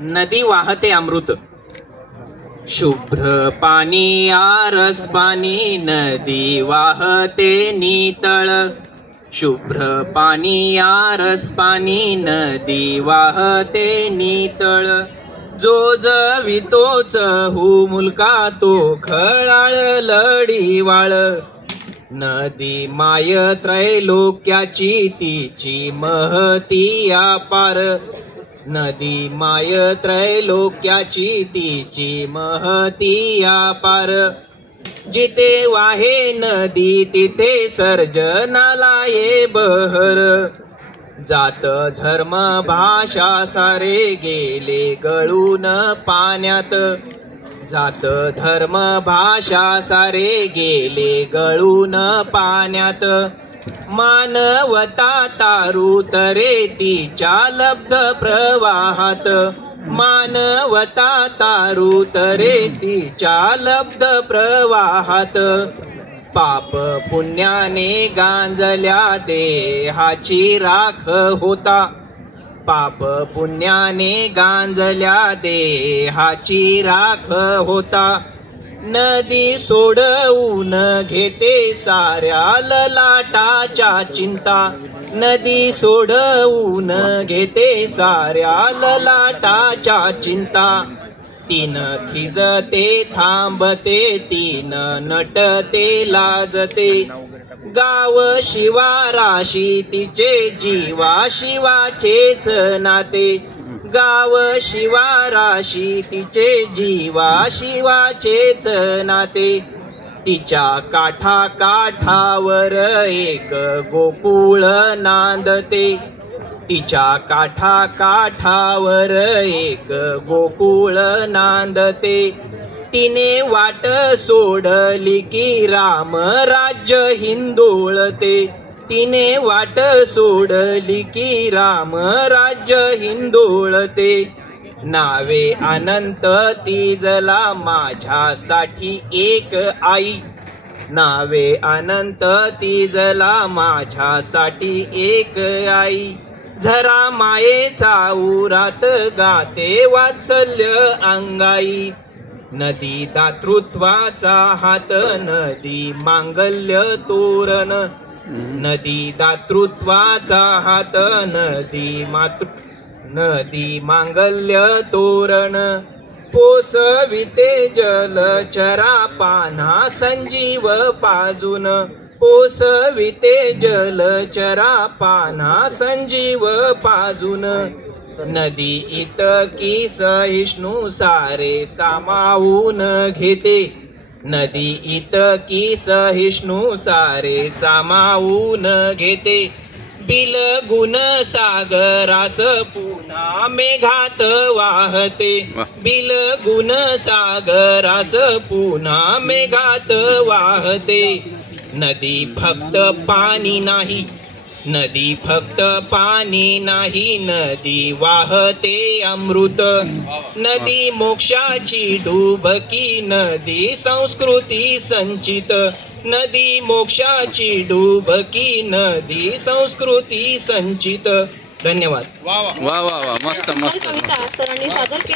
नदी वाहते अमृत, शुभ्र पाणी आरस पाणी, नदी वाहते नितळ. शुभ्र पाणी आरस पाणी, नदी वाहते नितळ. जो जवितोच हु मुलका तो खळाळ लढीवाळ. नदी माय त्रैलोक्याची तिची महती अपार. नदी माय त्रैलोक्याची तिची महती अपार. जिथे वाहे नदी तिथे सर्जनाला ये बहर. जात धर्म भाषा सारे गेले गळून पाण्यात. जात धर्म भाषा सारे गेले गळून पाण्यात. मानवता तारू तरे तिच्या लब्ध प्रवाहात. मानवता तारू तरे तिच्या लब्ध प्रवाहात. पाप पुण्याने गांजल्या देहाची राख होता. पाप पुण्याने गांजल्या देहाची राख होता. नदी सोडवून घेते साऱ्या ललाटाच्या चिंता. नदी सोडवून घेते साऱ्या ललाटाच्या चिंता. तीन थिजते थांबते, तीन नटते लाजते. गाव शिवाराशी तिचे जीवा शिवाचेच नाते. गाव शिवाराशी तिचे जीवा शिवाचेच नाते. तिच्या काठा काठावर एक गोकुळ नांदते. तिच्या काठा काठावर एक गोकुळ नांदते. तिने वाट सोडली की राम राज्य हिंदोळते. तिने वाट सोडली की राम राज्य हिंदोळते. नावे अनंत तिजला माझ्यासाठी एक आई. नावे अनंत तिजला माझ्यासाठी एक आई. झरा मायेचा उरात गाते वात्सल्य अंगाई. नदी दातृत्वाचा हात, नदी मांगल्य तोरण. नदी दातृत्वाचा हात, नदी मांगल्य तोरण. पोसविते जलचरा पान्हा संजीव पाजून. पोसविते जलचरा पान्हा संजीव पाजून. नदी इतकी सहिष्णू सारे सामावून घेते. नदी इतकी सहिष्णू सारे सामावून घेते. बिलगुण सागरास पुन्हा मेघात वाहते. बिलगुण सागरास पुन्हा मेघात वाहते. नदी फक्त पाणी नाही, नदी फक्त पाणी नाही, नदी वाहते अमृत. नदी मोक्षाची डुबकी, नदी संस्कृती संचित. नदी मोक्षाची डुबकी, नदी संस्कृती संचित. धन्यवाद. वा वा वा, मस्त मस्त. सरांनी सादर केली.